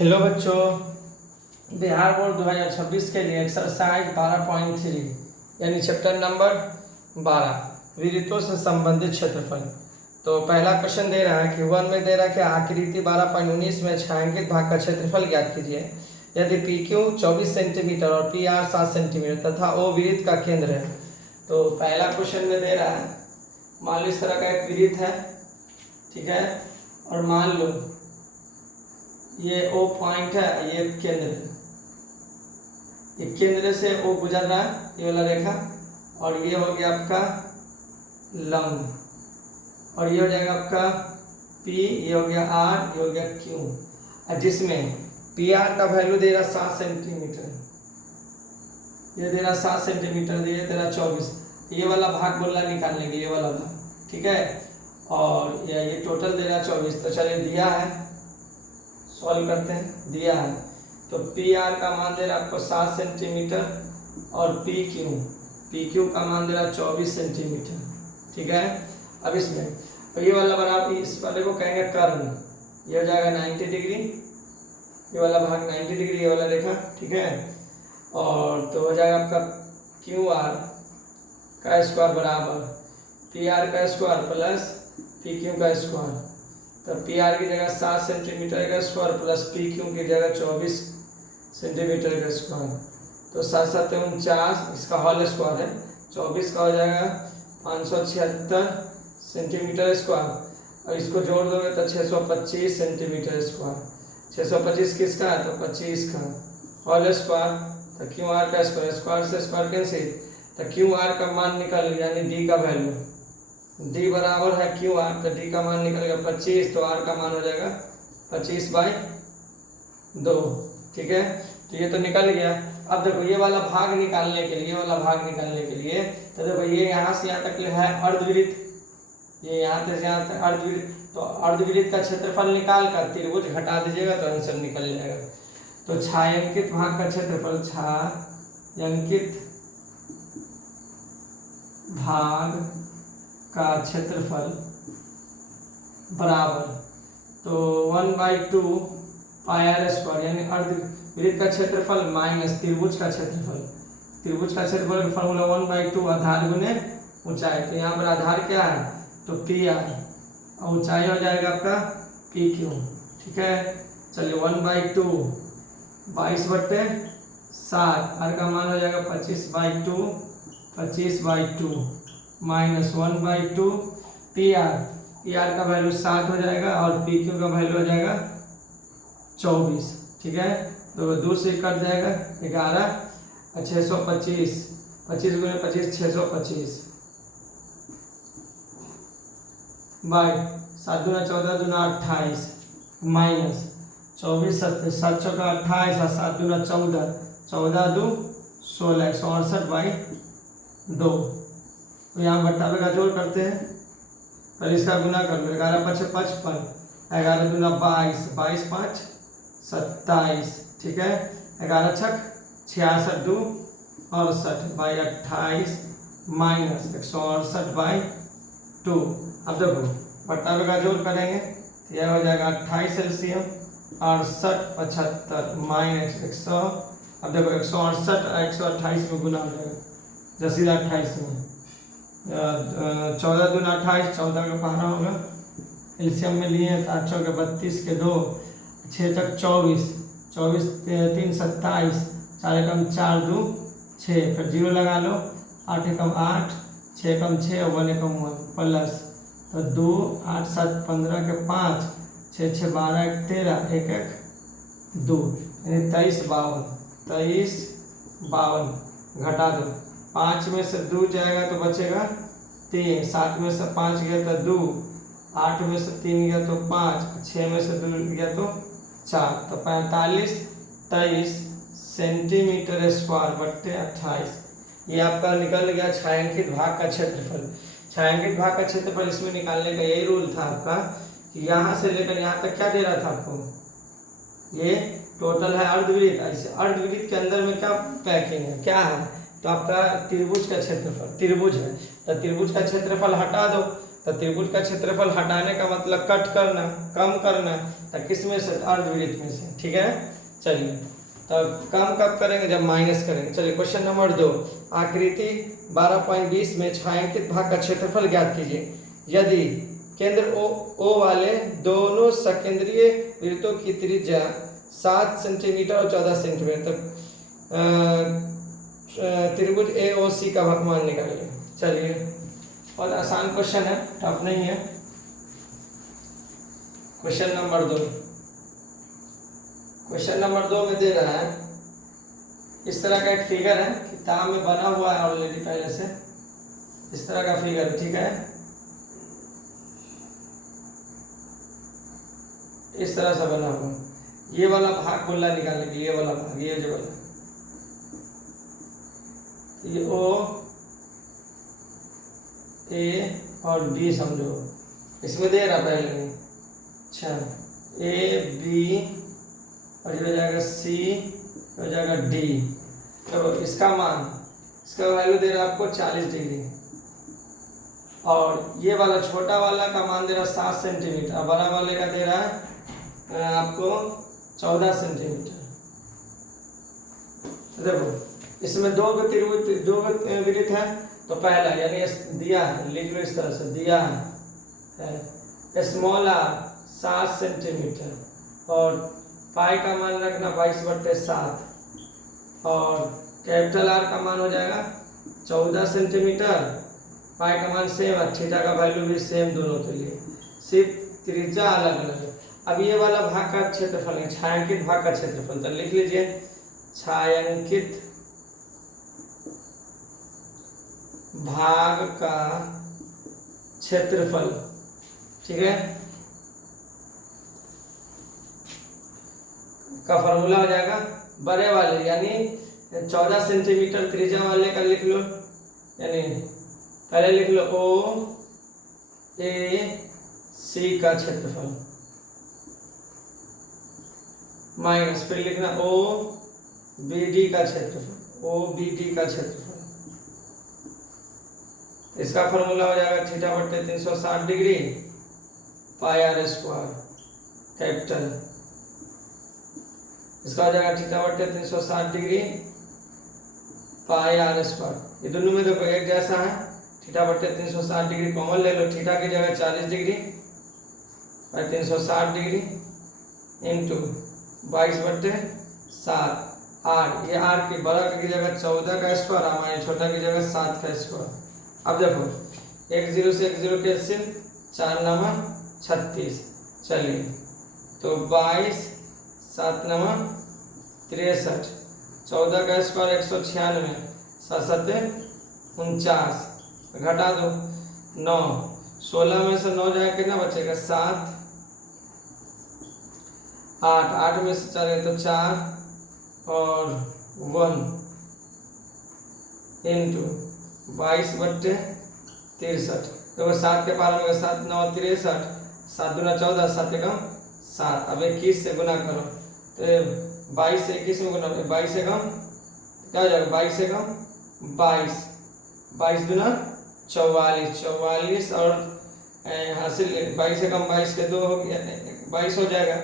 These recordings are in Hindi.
हेलो बच्चों, बिहार बोर्ड 2026 के लिए एक्सरसाइज 12.3 यानी चैप्टर नंबर 12 विद्युतों से संबंधित क्षेत्रफल। तो पहला क्वेश्चन दे रहा है कि वन में दे रहा है कि आकृति 12.19 में छायांकित भाग का क्षेत्रफल ज्ञात कीजिए। यदि पी क्यू 24 सेंटीमीटर और पी आर 7 सेंटीमीटर तथा ओ वृत्त का केंद्र है। तो पहला क्वेश्चन में दे रहा है, मान लो इस तरह का एक वृत्त है, ठीक है, और मान लो ये ओ पॉइंट है, ये केंद्र है, ये केंद्र से ओ गुजर रहा है, ये वाला रेखा, और ये हो गया आपका लंब, और ये हो जाएगा आपका P, ये हो गया R, ये हो गया Q, और जिसमें PR का वैल्यू दे रहा 7 सेंटीमीटर, ये दे रहा 7 सेंटीमीटर, ये दे रहा 24। ये वाला भाग बोलना निकालने के, ये वाला भाग, ठीक है, और ये टोटल दे रहा 24। तो चलिए दिया है, सॉल्व करते हैं। दिया है तो पी आर का मान दे रहा आपको 7 सेंटीमीटर और पी क्यू का मान दे रहा 24 सेंटीमीटर, ठीक है। अब इसमें ये वाला बराबर, इस वाले को कहेंगे कर्ण, ये हो जाएगा 90 डिग्री, ये वाला भाग 90 डिग्री, ये वाला रेखा, ठीक है। और तो हो जाएगा आपका क्यू आर का स्क्वायर बराबर पी आर का स्क्वायर प्लस पी क्यू का स्क्वायर। तो पी आर की जगह 7 सेंटीमीटर का स्क्वायर प्लस पी क्यू की जगह 24 सेंटीमीटर का स्क्वायर। तो 7 7 49, इसका होल स्क्वायर है, 24 का हो जाएगा 576 सेंटीमीटर स्क्वायर, और इसको जोड़ दोगे तो 625 सेंटीमीटर स्क्वायर। 625 किसका है, तो 25 का होल स्क्वायर। तो क्यू आर का स्क्वायर, स्क्वायर से स्क्वायर कैंसिल, तो क्यू आर का मान निकल यानी डी का वैल्यू, डी बराबर है क्यू आर, तो डी का मान निकलेगा 25, तो आर का मान हो जाएगा 25/2, ठीक है। तो ये तो निकल गया। अब देखो ये वाला भाग निकालने के लिए, ये वाला भाग निकालने के लिए, तो देखो ये यहाँ से यहाँ तक है अर्धवृत्त, ये यहाँ से यहाँ तक अर्धवृत्त, तो अर्धवृत्त का क्षेत्रफल निकाल कर त्रिभुज घटा दीजिएगा तो आंसर निकल जाएगा। तो छायांकित भाग का क्षेत्रफल, छायांकित भाग का क्षेत्रफल बराबर तो 1/2 पाई आर स्क्वायर, यानी अर्धवृत्त का क्षेत्रफल माइनस त्रिभुज का क्षेत्रफल। त्रिभुज का क्षेत्रफल का फॉर्मूला 1/2 आधार गुने ऊंचाई। तो यहाँ पर आधार क्या है, तो पी आर, और ऊंचाई हो जाएगा आपका पी क्यू, ठीक है। चलिए 1/2 22/7, आर का मान हो जाएगा 25/2 माइनस 1/2 पी आर का वैल्यू 7 हो जाएगा और पी क्यू का वैल्यू हो जाएगा 24, ठीक है। तो 2 से कट जाएगा 11, 625, 25 गुने 25 625 बाई 7 दूना 14 दूना 28 माइनस 24 7 चौका 28 और 7 दूना 14, 14 2 16, 168/2। तो यहाँ बट्टा पे का जोड़ करते हैं, पहले इसका गुना कर लो, 11 5 55, 11 दूना 22, 22 5 27, ठीक है। 11 6 66 2 68/28 माइनस 168/2। अब देखो बट्टा पे का जोड़ करेंगे तो यह हो जाएगा 28 एलसीएम 68 75 माइनस 100। अब देखो 168 128 में गुना हो जाएगा, जैसे 28 में 14 दूना 28, 14 का 12 होगा, एलसीएम में लिए 8 चौके 32 के 2, 6 तक 24, 24 3 27, 4 एकम 4 2 6, फिर 0 लगा लो, 8 एकम 8, 6 एकम 6 और 1 एकम 1 प्लस, तो 2 8 7 15 के 5, 6 6 12 1 13, 1 1 2, यानी 23 52 घटा दो, 5 में से 2 जाएगा तो बचेगा 3, 7 में से 5 गया तो 2, 8 में से 3 गया तो 5, 6 में से 2 गया तो 4, तो 45 23 सेंटीमीटर स्क्वायर बट्टे 28। ये आपका निकल गया छायांकित भाग का क्षेत्रफल। छायांकित भाग का क्षेत्रफल इसमें निकालने का यही रूल था आपका कि यहाँ से लेकर यहाँ तक क्या दे रहा था आपको, ये टोटल है अर्धवृत्त। ऐसे अर्धवृत्त के अंदर में क्या पैकिंग है, क्या है, तो आपका त्रिभुज का क्षेत्रफल, त्रिभुज है तो त्रिभुज का क्षेत्रफल हटा दो। तो त्रिभुज का क्षेत्रफल हटाने का मतलब कट करना, कम करना, तो किस में से, अर्धवृत्त में से, ठीक है। चलिए तो कम कब करेंगे, जब माइनस करेंगे। चलिए क्वेश्चन नंबर 2, आकृति 12.20 में छायांकित भाग का क्षेत्रफल ज्ञात कीजिए। यदि केंद्र ओ वाले दोनों सकेंद्रीय वृत्तों की त्रिज्या 7 सेंटीमीटर और 14 सेंटीमीटर, त्रिभुज AOC का मान निकालिए। चलिए बहुत आसान क्वेश्चन है, टफ नहीं है। क्वेश्चन नंबर 2, क्वेश्चन नंबर 2 में दे रहा है, इस तरह का एक फिगर है, किताब में बना हुआ है ऑलरेडी पहले से, इस तरह का फिगर, ठीक है। इस तरह से बना हुआ, ये वाला भाग खुला निकालने के लिए, ये वाला भाग, ये जो वाला, ये O A और B समझो, इसमें दे रहा पहले में। अच्छा, A B और ये हो जाएगा C, हो जाएगा D। तो इसका मान, इसका वैल्यू दे रहा है आपको 40 डिग्री, और ये वाला छोटा वाला का मान दे रहा है 7 सेंटीमीटर, और बड़ा वाले का दे रहा है आपको 14 सेंटीमीटर। देखो इसमें दो वृत्त है, तो पहला यानी दिया है, लिख लो इस तरह से, दिया है स्मॉल r 7 सेंटीमीटर, और पाई का मान रखना 22/7, और कैपिटल R का मान हो जाएगा 14 सेंटीमीटर, पाई का मान सेम है, थीटा का वैल्यू भी सेम दोनों के लिए, सिर्फ त्रिज्या अलग अलग है। अब ये वाला भाग का क्षेत्रफल है, छायांकित भाग का क्षेत्रफल, तो लिख लीजिए छायांकित भाग का क्षेत्रफल, ठीक है, का फॉर्मूला हो जाएगा बड़े वाले यानी 14 सेंटीमीटर त्रिज्या वाले का लिख लो, यानी पहले लिख लो OAC का क्षेत्रफल, माइनस फिर लिखना OBD का क्षेत्रफल, OBD का क्षेत्रफल, इसका फॉर्मूला हो जाएगा θ/360 डिग्री पाई r² कैपिटल, इसका हो जाएगा θ/360 डिग्री पाई r²। ये दोनों में देखो एक जैसा है, θ/360 डिग्री कॉमन ले लो, थीटा की जगह 40 degree by 360 degree into 22/7 r, ये r की बड़ा की जगह 14 का स्क्वायर, हमारे छोटा की जगह 7 का स्क्वायर। अब देखो 1 0 से 1 0 कैंसिल, 4 9 36, चलिए तो 22 7 9 63, 14 का स्क्वायर 196, 7 7 49, घटा दो 9, 16 में से 9 जाए कितना बचेगा 7, 8, 8 में से 4 तो 4 और 1 इंटू 22/63, देखो 7 के पार में 7 9 63, 7 दूना 14, 7 एकम 7, अब 21 से गुना करो, तो 22 से 21 में गुना, 22 एकम क्या हो जाएगा, 22 एकम 22, 22 दूना 44, 44 और हासिल 22 एकम 22 के 2 हो गया, 22 हो जाएगा,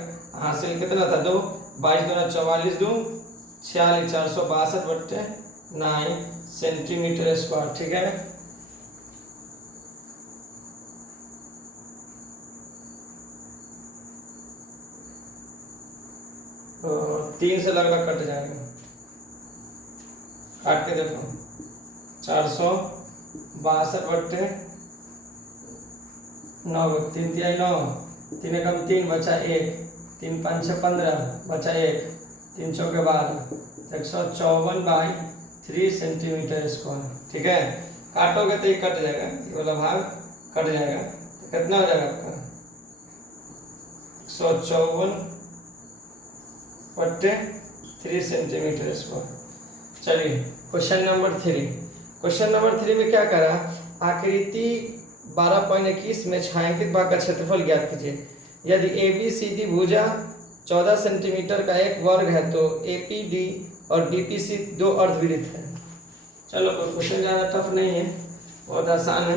हासिल कितना था 2, 22 दूना 44, 2 46, 462/9 सेंटीमीटर स्क्वायर, ठीक है। तो 3 से लगभग कट जाएगा, काट के देखो 462/9, 3 तिहाई 9, 3 एकम 3 बचा 1, 3 5 6 15 बचा 1, 3 चौके 12, 154/3 सेंटीमीटर स्क्वायर, ठीक है। काटोगे तो ये कट जाएगा, ये वाला भाग कट जाएगा, तो कितना हो जाएगा आपका 154/3 सेंटीमीटर स्क्वायर। चलिए क्वेश्चन नंबर 3, क्वेश्चन नंबर 3 में क्या करा, आकृति 12.21 में छायांकित भाग का क्षेत्रफल ज्ञात कीजिए। यदि ABCD भुजा 14 सेंटीमीटर का एक वर्ग है तो APD और DPC दो अर्धवृत्त है। चलो कोई क्वेश्चन ज़्यादा टफ नहीं है, बहुत आसान है।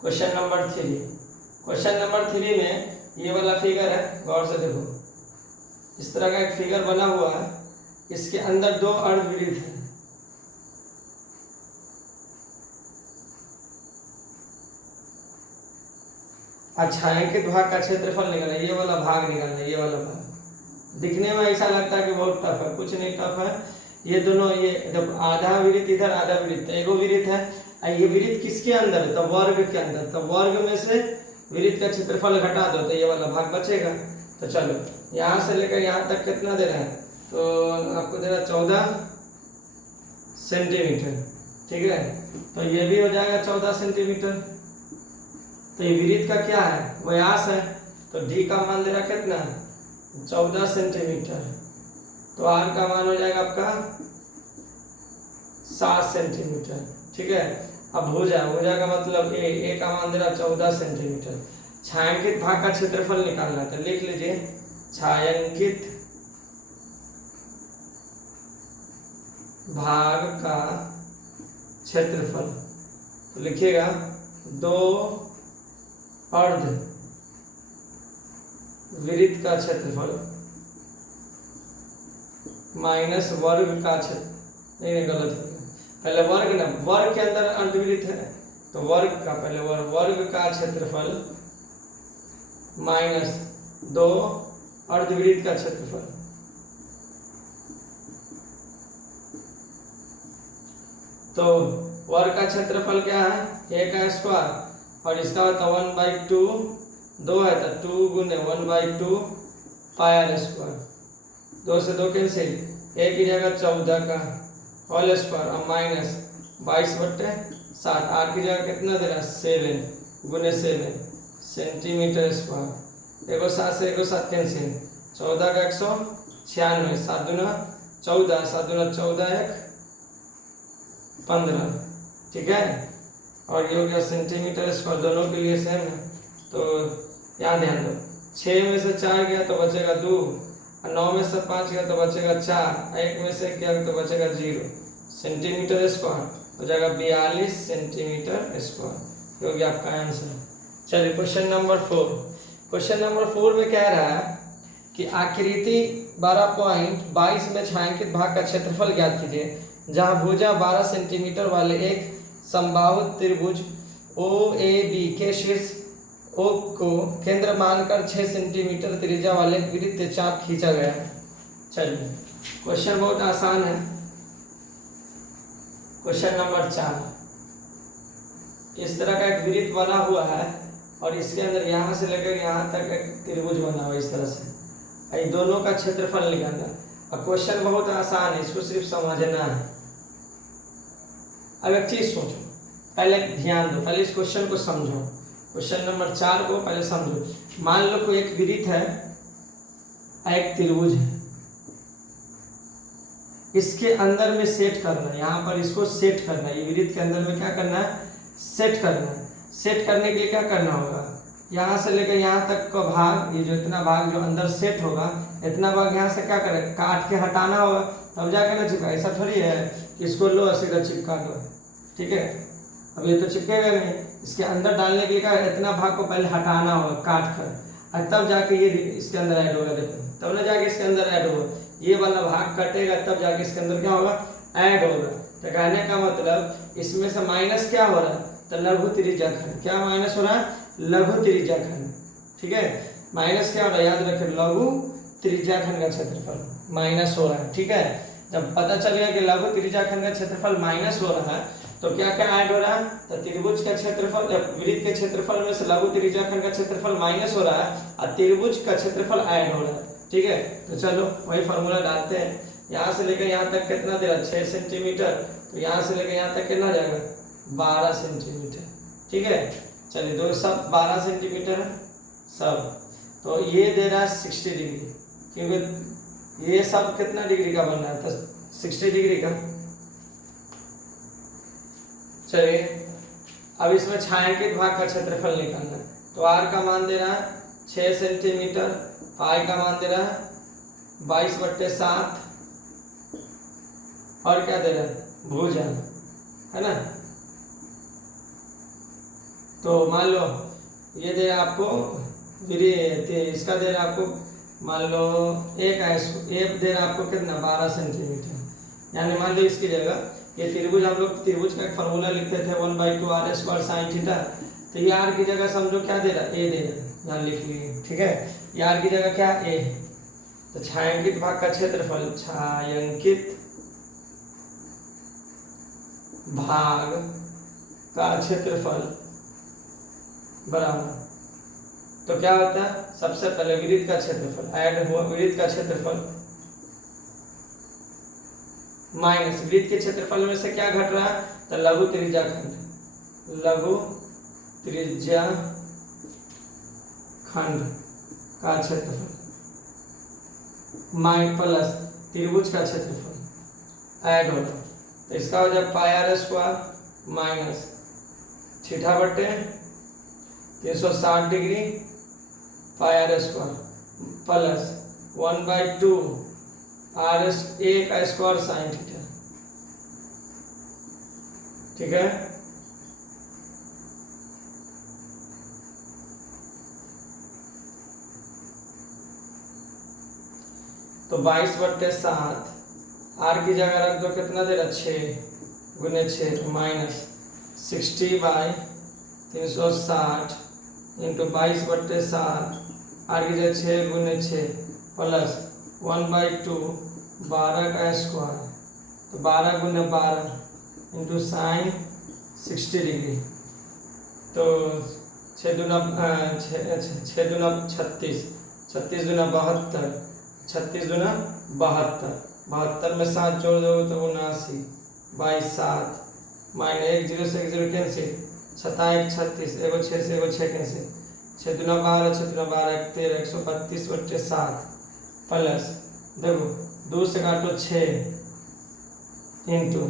क्वेश्चन नंबर 3, क्वेश्चन नंबर 3 में ये वाला फिगर है, गौर से देखो, इस तरह का एक फिगर बना हुआ है, इसके अंदर दो अर्धवृत्त है। छायांकित भाग का क्षेत्रफल निकालना, ये वाला भाग निकालना, ये वाला भाग। दिखने में ऐसा लगता है कि बहुत टफ है, कुछ नहीं टफ है। ये दोनों, ये जब आधा वृत्त इधर, आधा वृत्त, एगो वृत्त है, ये वृत्त किसके अंदर है? तो वर्ग के अंदर। तो वर्ग में से वृत्त का क्षेत्रफल घटा दो तो ये वाला भाग बचेगा। तो चलो यहाँ से लेकर यहाँ तक कितना दे रहा है? तो आपको दे रहा है 14 सेंटीमीटर, ठीक है। तो ये भी हो जाएगा 14 सेंटीमीटर। तो ये वृत्त का क्या है? व्यास है। तो डी का मान दे रहा कितना? 14 सेंटीमीटर। तो आर का मान हो जाएगा आपका 7 सेंटीमीटर, ठीक है। अब भुजा का मतलब ए का मान दे रहा 14 सेंटीमीटर। छायांकित भाग का क्षेत्रफल निकालना, तो लिख लीजिए छायांकित भाग का क्षेत्रफल। तो लिखिएगा 2 अर्ध वृत्त का क्षेत्रफल माइनस वर्ग का क्षेत्र, नहीं गलत हो गया, पहले वर्ग ना, वर्ग के अंदर अर्धवृत्त है तो वर्ग का, पहले वर्ग का क्षेत्रफल माइनस 2 अर्धवृत्त का क्षेत्रफल। तो वर्ग का क्षेत्रफल क्या है? a का स्क्वायर, और इसका होता 1/2, 2 है तो 2 गुने 1/2 पाई आर स्क्वायर, 2 से 2 कैंसिल, a की जगह 14 का होल स्क्वायर और माइनस 22/7, आर की जगह कितना दे रहा है? 7 गुने 7 सेंटीमीटर स्क्वायर। एगो 7 से एगो 7 कैंसिल, 14 का 196, 7 दूना 14, 7 दूना 14, 1 15, ठीक है। और ये हो गया सेंटीमीटर स्क्वायर, दोनों के लिए सेम है। तो यहाँ ध्यान दो, 6 में से 4 गया तो बचेगा 2, और 9 में से 5 गया तो बचेगा 4, 1 में से क्या तो बचेगा 0 सेंटीमीटर स्क्वायर, हो जाएगा 42 सेंटीमीटर स्क्वायर। ये हो गया आपका आंसर। चलिए क्वेश्चन नंबर 4। क्वेश्चन नंबर 4 में कह रहा है कि आकृति 12.22 में छायांकित भाग का क्षेत्रफल ज्ञात कीजिए, जहां भुजा 12 सेंटीमीटर वाले एक समबाहु त्रिभुज OAB के शीर्ष O को केंद्र मानकर 6 सेंटीमीटर त्रिज्या वाले वृत्त चाप खींचा गया है। चलिए क्वेश्चन बहुत आसान है। क्वेश्चन नंबर 4, इस तरह का एक वृत्त बना हुआ है और इसके अंदर यहाँ से लेकर यहाँ तक एक त्रिभुज बना हुआ है इस तरह से, ये दोनों का क्षेत्रफल निकालना। और क्वेश्चन बहुत आसान है, इसको सिर्फ समझना है। अब एक चीज सोचो, पहले ध्यान दो, पहले इस क्वेश्चन को समझो। क्वेश्चन नंबर 4 को पहले समझो। मान लो कोई एक वृत्त है, एक त्रिभुज है, इसके अंदर में सेट करना है, यहाँ पर इसको सेट करना है, ये वृत्त के अंदर में क्या करना है? सेट करना है। सेट करने के लिए क्या करना होगा? यहाँ से लेकर यहाँ तक का भाग, ये जो इतना भाग जो अंदर सेट होगा, इतना भाग यहाँ से क्या करें? काट के हटाना होगा, तब जाकर ना चिपका। ऐसा थोड़ी है कि इसको लो सीधा चिपका दो, ठीक है। अब ये तो चिपकेगा नहीं, इसके अंदर डालने के लिए क्या, इतना भाग को पहले हटाना होगा काट कर, और तब जाके ये इसके अंदर ऐड होगा। देखो तब ना जाके इसके अंदर ऐड होगा, ये वाला भाग कटेगा तब जाके इसके अंदर क्या होगा? ऐड होगा। तो कहने का मतलब इसमें से माइनस क्या हो रहा है? तो लघु त्रिज्याखंड। क्या माइनस हो रहा है? लघु त्रिज्याखंड, ठीक है। माइनस क्या हो रहा है? याद रखें, लघु त्रिज्याखंड का क्षेत्रफल माइनस हो रहा है, ठीक है। जब पता चल गया कि लघु त्रिज्याखंड का क्षेत्रफल माइनस हो रहा है तो क्या क्या ऐड हो रहा है? तो त्रिभुज का क्षेत्रफल, वृत्त के क्षेत्रफल में से लघु त्रिज्याखंड का क्षेत्रफल माइनस हो रहा है और त्रिभुज का क्षेत्रफल ऐड हो रहा है, ठीक है। तो चलो वही फॉर्मूला डालते हैं। यहाँ से लेकर यहाँ तक कितना दे रहा है? 6 सेंटीमीटर। तो यहाँ से लेकर यहाँ तक कितना जाएगा? 12 सेंटीमीटर, ठीक है। चलिए दो सब 12 सेंटीमीटर है सब। तो ये दे रहा है 60 डिग्री, क्योंकि ये सब कितना डिग्री का बन रहा है? तो 60 डिग्री का। चलिए अब इसमें छायांकित भाग का क्षेत्रफल निकालना है। तो आर का मान दे रहा है 6 सेंटीमीटर, पाई का मान दे रहा है 22/7, और क्या दे रहा है? भुजा, है ना। तो मान लो ये दे रहा है आपको इसका दे रहा आपको, मान लो एक दे रहा आपको कितना 12 सेंटीमीटर। यानी मान लो इसकी जगह ये त्रिभुज, हम लोग त्रिभुज का एक फार्मूला लिखते थे 1/2 r स्क्वायर साइन थीटा, तो ये r की जगह समझो क्या दे रहा है, a दे रहा है, यहाँ लिख लिए। ठीक है, ये r की जगह क्या a है। तो छायांकित भाग का क्षेत्रफल, छायांकित भाग का क्षेत्रफल बराबर, तो क्या होता है, सबसे पहले विरित का क्षेत्रफल ऐड हुआ, विरित का क्षेत्रफल माइनस वृत्त के क्षेत्रफल में से क्या घट रहा है, तो लघु त्रिज्या खंड, लघु त्रिज्या खंड का क्षेत्रफल माइनस प्लस त्रिभुज का क्षेत्रफल ऐड होगा। तो इसका हो जाए pi r square minus theta बटे 360 degree pi r square plus 1/2 r a का स्क्वायर साइन थीटा। ठीक है, तो 22/7 आर की जगह रख दो, कितना दे रहा 6 गुने 6 माइनस 60/360 इंटू 22/7 आर की जगह 6 गुने 6 प्लस 1/2 12 का स्क्वायर, तो 12 गुने 12 इंटू साइन 60 डिग्री, तो 6 दूना 36, 36 दूना 72, 36 दूना 72, 72 में 7 जोड़ दोगे तो 79, 22/7 माइनस 1 0 से 1 0 कैंसिल, 7 36, एगो 6 से एगो 6 कैंसिल, 6 दूना 12, 6 दूना 12 13, 132/7 प्लस देखो 2 से काटो 6 इंटू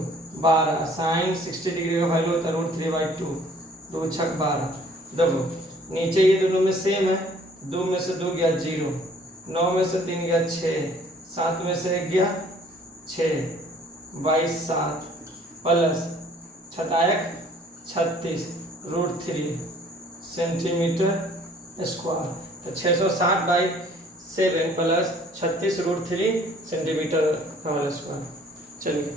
12 साइन 60 डिग्री का वैल्यू होता है √3/2, 2 छक 12। देखो नीचे ये दोनों में सेम है, 2 में से 2 गया 0, 9 में से 3 गया 6, 7 में से 1 गया 6, 22/7 प्लस 36 √3 सेंटीमीटर स्क्वायर, तो 660/7 प्लस 36 √3 सेंटीमीटर का स्क्वायर। चलिए